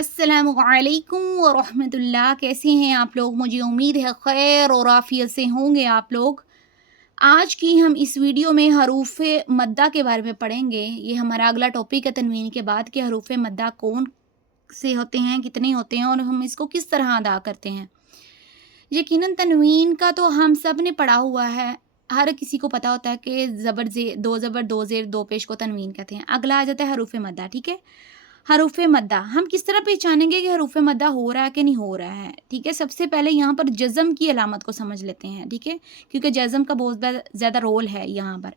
अस्सलाम वालेकुम वरहमतुल्लाह। कैसे हैं आप लोग? मुझे उम्मीद है खैर और आफियत से होंगे आप लोग। आज की हम इस वीडियो में हरूफ मद्दा के बारे में पढ़ेंगे। ये हमारा अगला टॉपिक है तनवीन के बाद कि हरूफ मद्दा कौन से होते हैं, कितने होते हैं और हम इसको किस तरह अदा करते हैं। यकीनन तनवीन का तो हम सब ने पढ़ा हुआ है, हर किसी को पता होता है कि दो ज़बर दो ज़ेर दो पेश को तनवीन कहते हैं। अगला आ जाता है हरूफ मद्दा। ठीक है, हरूफ मद्दा हम किस तरह पहचानेंगे कि हरूफ मद्दा हो रहा है कि नहीं हो रहा है। ठीक है, सबसे पहले यहाँ पर जज़म की अलामत को समझ लेते हैं। ठीक है, क्योंकि जज़म का बहुत ज़्यादा रोल है यहाँ पर।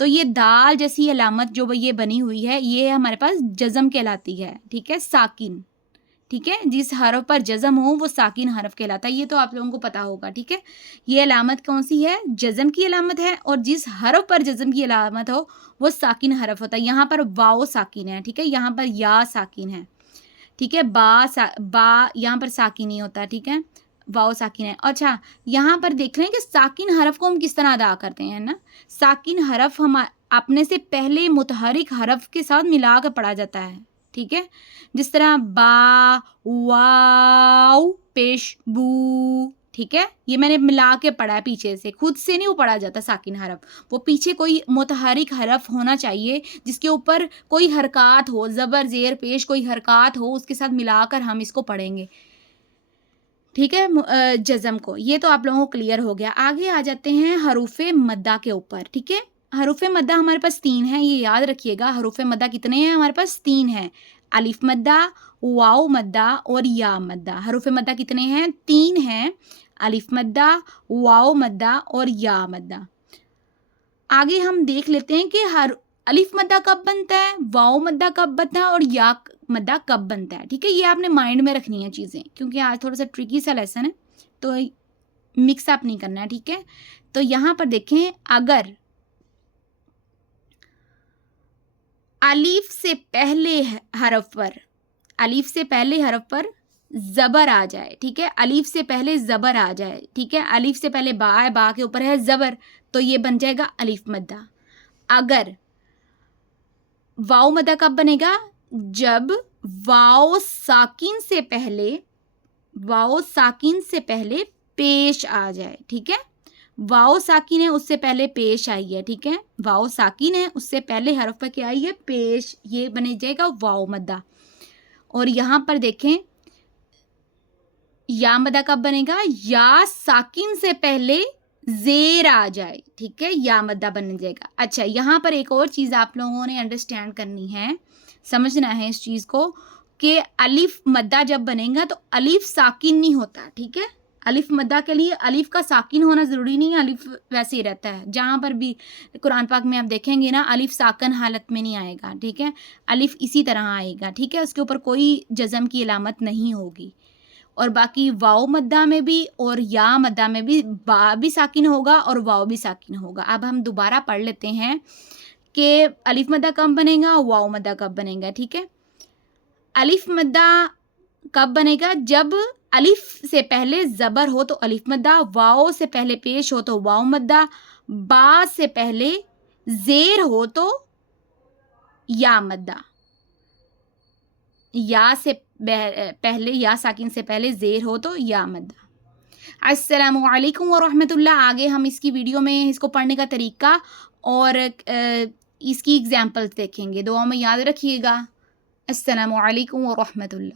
तो ये दाल जैसी अलामत जो ये बनी हुई है, ये हमारे पास जज़म कहलाती है। ठीक है, साकिन। ठीक है, जिस हरफ पर जज़म हो वो साकिन हरफ कहलाता है। ये तो आप लोगों को पता होगा। ठीक है, ये अलामत कौन सी है? जज़म की अलामत है, और जिस हरफ पर जज़म की अलामत हो वो साकिन हरफ होता है। यहाँ पर वाओ साकिन है। ठीक है, यहाँ पर या साकिन है। ठीक है, बा यहाँ पर साकिन ही होता है। ठीक है, वाओ साकिन है। अच्छा, यहाँ पर देख लें कि साकिन हरफ को हम किस तरह अदा करते हैं ना। साकिन हरफ हम अपने से पहले मुतहरिक हरफ के साथ मिला कर पढ़ा जाता है। ठीक है, जिस तरह बा, वाओ पेश बू। ठीक है, ये मैंने मिला के पढ़ा है, पीछे से, खुद से नहीं वो पढ़ा जाता साकिन हरफ। वो पीछे कोई मुतहरिक हरफ होना चाहिए जिसके ऊपर कोई हरकत हो, ज़बर ज़ेर पेश कोई हरकत हो, उसके साथ मिलाकर हम इसको पढ़ेंगे। ठीक है, जज़म को। ये तो आप लोगों को क्लियर हो गया। आगे आ जाते हैं हरूफ मद्दा के ऊपर। ठीक है, हरूफ मद्दा हमारे पास 3 है, ये याद रखिएगा। हरूफ मद्दा कितने हैं हमारे पास? 3 हैं। अलिफ मद्दा, वाओ मद्दा और या मद्दा। हरूफ मद्दा कितने हैं? 3 हैं। अलिफ मद्दा, वाओ मद्दा और या मद्दा। आगे हम देख लेते हैं कि हर अलिफ मद्दा कब बनता है, वाओ मद्दा कब बनता है और या मद्दा कब बनता है। ठीक है, ये आपने माइंड में रखनी है चीज़ें, क्योंकि आज थोड़ा सा ट्रिकी सा लेसन है, तो मिक्स अप नहीं करना है। ठीक है, तो यहाँ पर देखें, अगर अलिफ से पहले हरफ पर ज़बर आ जाए। ठीक है, अलिफ से पहले ज़बर आ जाए। ठीक है, अलिफ से पहले बा है, बा के ऊपर है ज़बर, तो ये बन जाएगा अलिफ मद्दा। अगर वाओ मद्दा कब बनेगा? जब वाओ साकिन से पहले पेश आ जाए। ठीक है, वाओ साकिन है, उससे पहले पेश आई है। ठीक है, वाओ साकिन है, उससे पहले हरफ पर क्या आई है? पेश। ये बन जाएगा वाओ मद्दा। और यहाँ पर देखें, या मद्दा कब बनेगा? या साकिन से पहले ज़ेर आ जाए। ठीक है, या मद्दा बन जाएगा। अच्छा, यहाँ पर एक और चीज़ आप लोगों ने अंडरस्टैंड करनी है, समझना है इस चीज़ को, कि अलिफ मद्दा जब बनेगा तो अलिफ साकिन नहीं होता। ठीक है, अलिफ मद्दा के लिए अलिफ का साकिन होना ज़रूरी नहीं है, अलिफ वैसे ही रहता है। जहाँ पर भी कुरान पाक में आप देखेंगे ना, अलिफ साकन हालत में नहीं आएगा। ठीक है, अलिफ इसी तरह आएगा। ठीक है, उसके ऊपर कोई जज़म की अलामत नहीं होगी। और बाकी वाओ मद्दा में भी और या मद्दा में भी बा भी साकिन होगा और वाओ भी साकिन होगा। अब हम दोबारा पढ़ लेते हैं कि अलिफ मद्दा कब बनेगा, वाओ मद्दा कब बनेगा। ठीक है, अलिफ मद्दा कब बनेगा? जब अलिफ से पहले ज़बर हो तो अलिफ मद्दा, वाओ से पहले पेश हो तो वाओ मद्दा, बा से पहले ज़ेर हो तो या मद्दा, या से पहले, या साकिन से पहले ज़ेर हो तो या मद्दा। अस्सलामु अलैकुम वरहमतुल्लाह। आगे हम इसकी वीडियो में इसको पढ़ने का तरीका और इसकी एग्जाम्पल्स देखेंगे। दुआ में याद रखिएगा। अस्सलामु अलैकुम वरहमतुल्लाह।